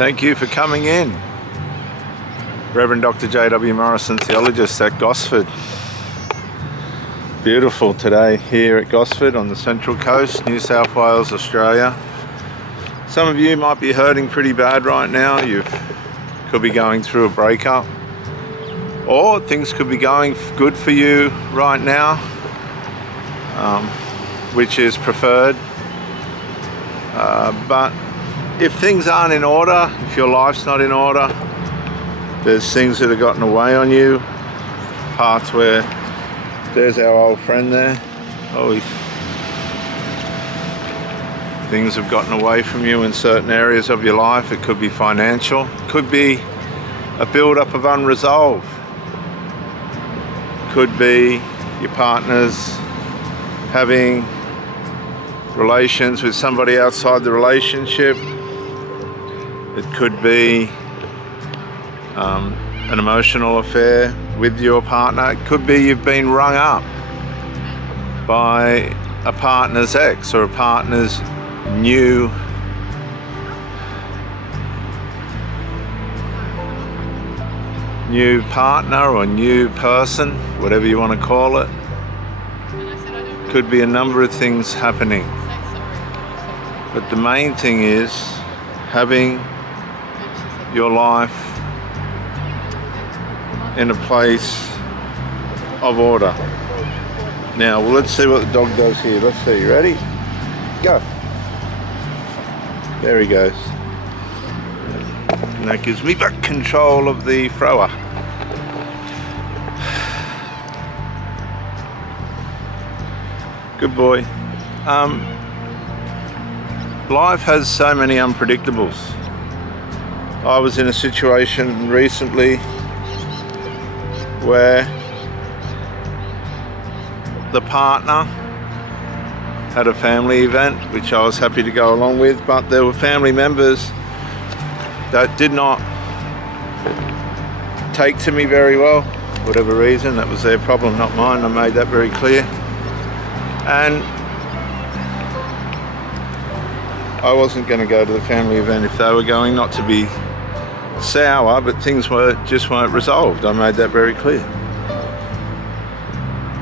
Thank you for coming in. Reverend Dr. J.W. Morrison, theologist at Gosford. Beautiful today here at Gosford on the Central Coast, New South Wales, Australia. Some of you might be hurting pretty bad right now. You could be going through a breakup, or things could be going good for you right now, which is preferred. But if things aren't in order, if your life's not in order, there's things that have gotten away on you, parts where there's our old friend there. Things have gotten away from you in certain areas of your life. It could be financial, it could be a build-up of unresolved, could be your partner's having relations with somebody outside the relationship. It could be an emotional affair with your partner. It could be you've been rung up by a partner's ex or a partner's new partner or new person, whatever you want to call it. Could be a number of things happening. But the main thing is having your life in a place of order. Now, well, let's see what the dog does here. Let's see. Ready? Go. There he goes. And that gives me back control of the thrower. Good boy. Life has so many unpredictables. I was in a situation recently where the partner had a family event, which I was happy to go along with, but there were family members that did not take to me very well, for whatever reason. That was their problem, not mine. I made that very clear. And I wasn't going to go to the family event if they were going, not to be sour, but things just weren't resolved. I made that very clear.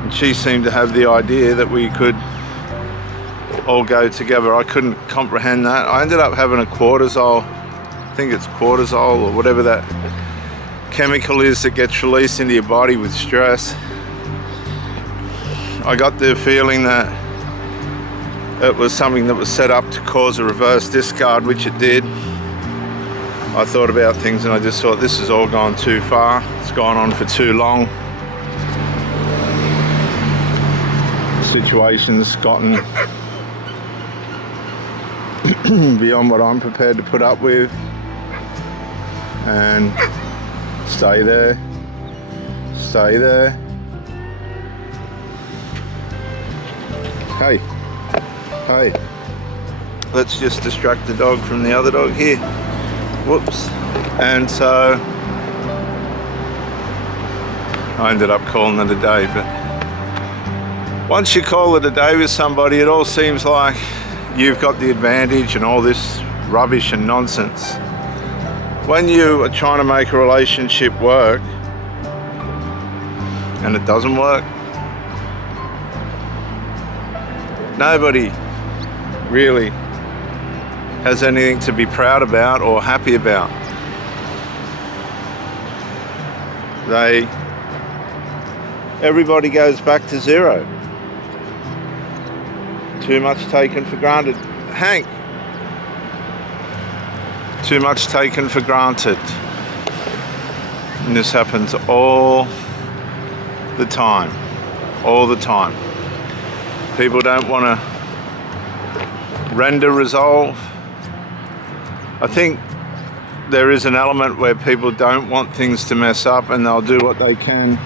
And she seemed to have the idea that we could all go together. I couldn't comprehend that. I ended up having a cortisol, I think it's cortisol or whatever that chemical is that gets released into your body with stress. I got the feeling that it was something that was set up to cause a reverse discard, which it did. I thought about things and I just thought, this has all gone too far. It's gone on for too long. The situation's gotten beyond what I'm prepared to put up with. And stay there. Stay there. Hey. Hey. Let's just distract the dog from the other dog here. Whoops. And so I ended up calling it a day. But once you call it a day with somebody, it all seems like you've got the advantage and all this rubbish and nonsense. When you are trying to make a relationship work and it doesn't work, nobody really has anything to be proud about or happy about. Everybody goes back to zero. Too much taken for granted. Hank, too much taken for granted. And this happens all the time. All the time. People don't want to render resolve. I think there is an element where people don't want things to mess up and they'll do what they can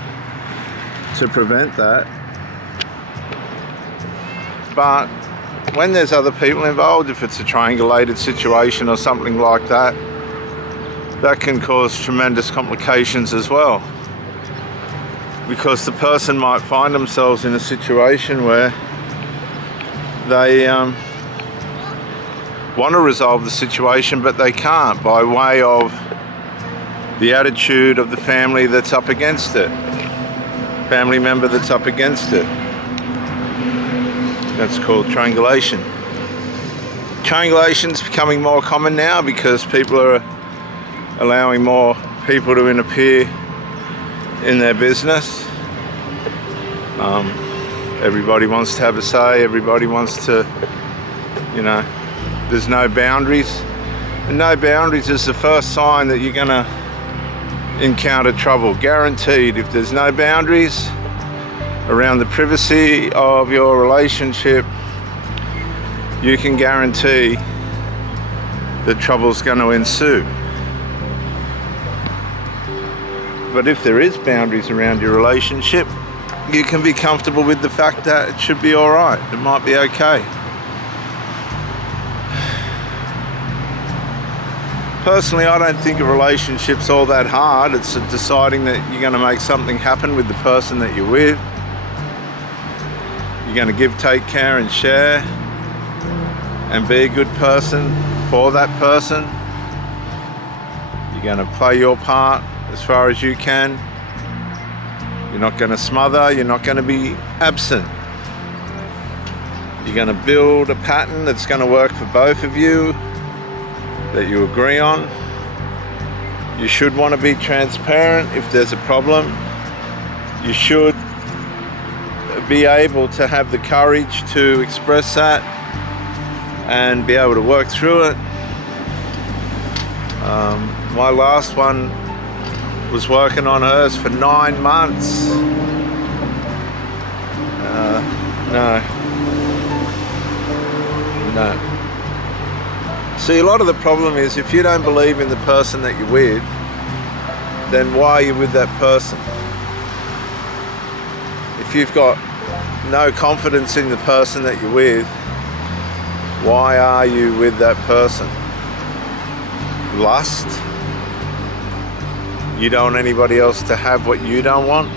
to prevent that. But when there's other people involved, if it's a triangulated situation or something like that, that can cause tremendous complications as well. Because the person might find themselves in a situation where they want to resolve the situation, but they can't by way of the attitude of the family that's up against it, family member that's up against it. That's called triangulation. Triangulation's becoming more common now because people are allowing more people to interfere in their business. Everybody wants to have a say, everybody wants to, there's no boundaries. And no boundaries is the first sign that you're gonna encounter trouble, guaranteed. If there's no boundaries around the privacy of your relationship, you can guarantee that trouble's going to ensue. But if there is boundaries around your relationship, you can be comfortable with the fact that it should be all right. It might be okay. Personally, I don't think a relationship's all that hard. It's deciding that you're going to make something happen with the person that you're with. You're going to give, take care and share and be a good person for that person. You're going to play your part as far as you can. You're not going to smother. You're not going to be absent. You're going to build a pattern that's going to work for both of you, that you agree on. You should want to be transparent if there's a problem. You should be able to have the courage to express that and be able to work through it. My last one was working on hers for 9 months. No. See, a lot of the problem is if you don't believe in the person that you're with, then why are you with that person? If you've got no confidence in the person that you're with, why are you with that person? Lust? You don't want anybody else to have what you don't want?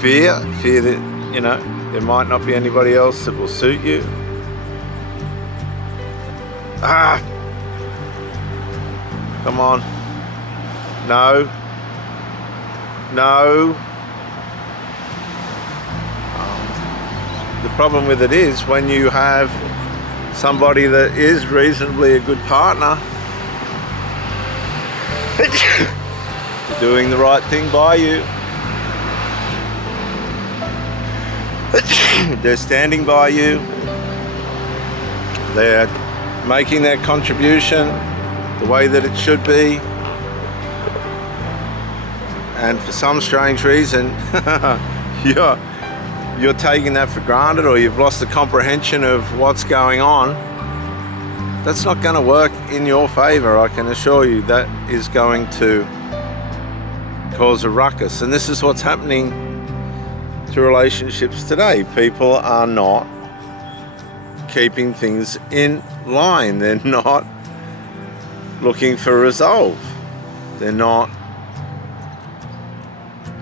Fear that, there might not be anybody else that will suit you. Come on. No. The problem with it is when you have somebody that is reasonably a good partner, doing the right thing by you, they're standing by you, they're making their contribution the way that it should be, and for some strange reason you're taking that for granted, or you've lost the comprehension of what's going on, that's not going to work in your favor. I can assure you that is going to cause a ruckus. And this is what's happening to relationships today. People are not keeping things in line. They're not looking for resolve. They're not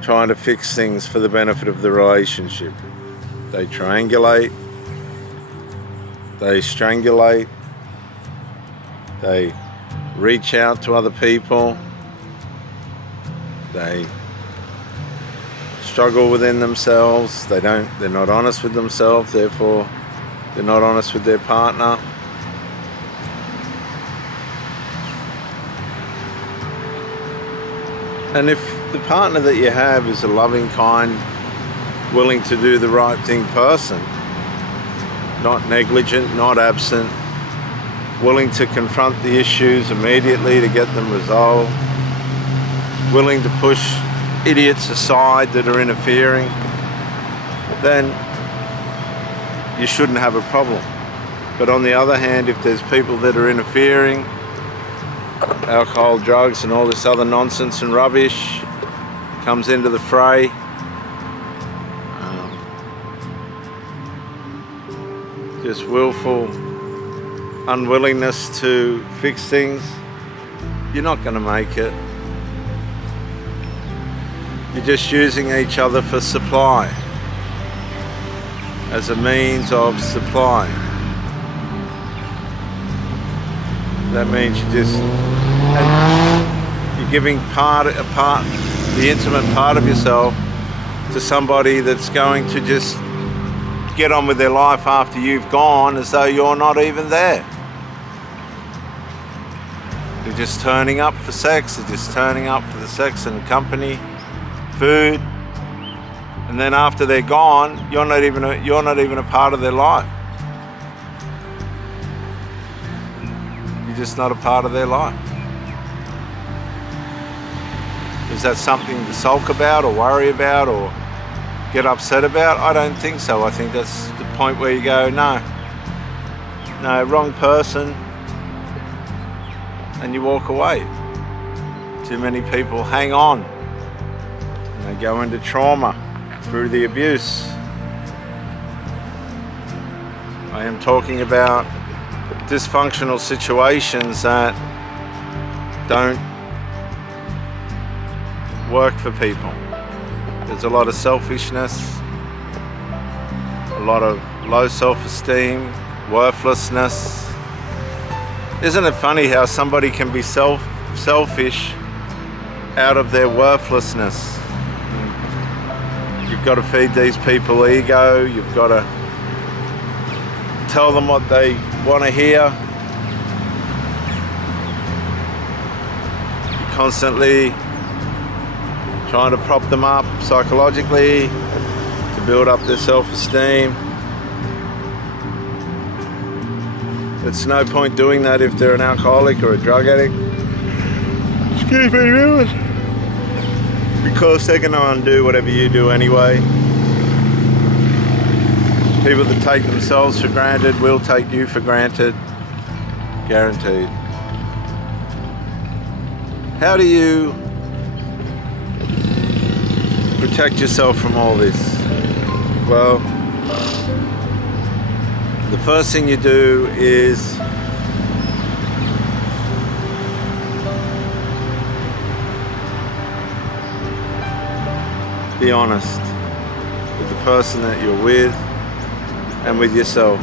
trying to fix things for the benefit of the relationship. They triangulate, they strangulate, they reach out to other people, they struggle within themselves, they're not honest with themselves, therefore they're not honest with their partner. And if the partner that you have is a loving, kind, willing to do the right thing person, not negligent, not absent, willing to confront the issues immediately to get them resolved, willing to push idiots aside that are interfering, then you shouldn't have a problem. But on the other hand, if there's people that are interfering, alcohol, drugs and all this other nonsense and rubbish comes into the fray, just willful unwillingness to fix things, you're not going to make it. You're just using each other for supply, as a means of supply. That means you're giving the intimate part of yourself to somebody that's going to just get on with their life after you've gone, as though you're not even there. They're just turning up for sex. They're just turning up for the sex and company, food, and then after they're gone, you're not even a part of their life. You're just not a part of their life. Is that something to sulk about or worry about or get upset about? I don't think so. I think that's the point where you go, no, wrong person, and you walk away. Too many people hang on and they go into trauma through the abuse. I am talking about dysfunctional situations that don't work for people. There's a lot of selfishness, a lot of low self-esteem, worthlessness. Isn't it funny how somebody can be selfish out of their worthlessness? You've got to feed these people ego, you've got to tell them what they want to hear. You're constantly trying to prop them up psychologically to build up their self-esteem. It's no point doing that if they're an alcoholic or a drug addict. Excuse me, viewers. Because they're going to undo whatever you do anyway. People that take themselves for granted will take you for granted. Guaranteed. How do you protect yourself from all this? Well, the first thing you do is be honest with the person that you're with and with yourself.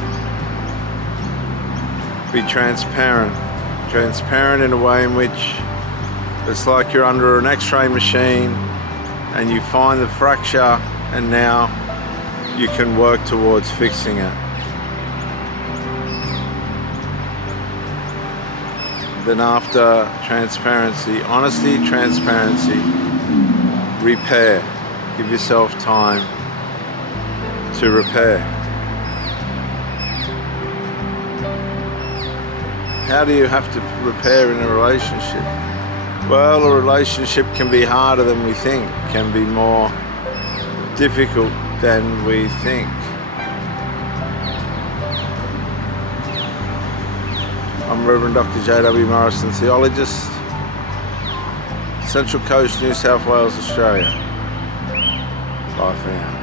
Be transparent. Transparent in a way in which it's like you're under an X-ray machine and you find the fracture, and now you can work towards fixing it. Then after transparency, honesty, transparency, repair. Give yourself time to repair. How do you have to repair in a relationship? Well, a relationship can be harder than we think, can be more difficult than we think. I'm Reverend Dr. J.W. Morrison, theologist, Central Coast, New South Wales, Australia. Bye for now.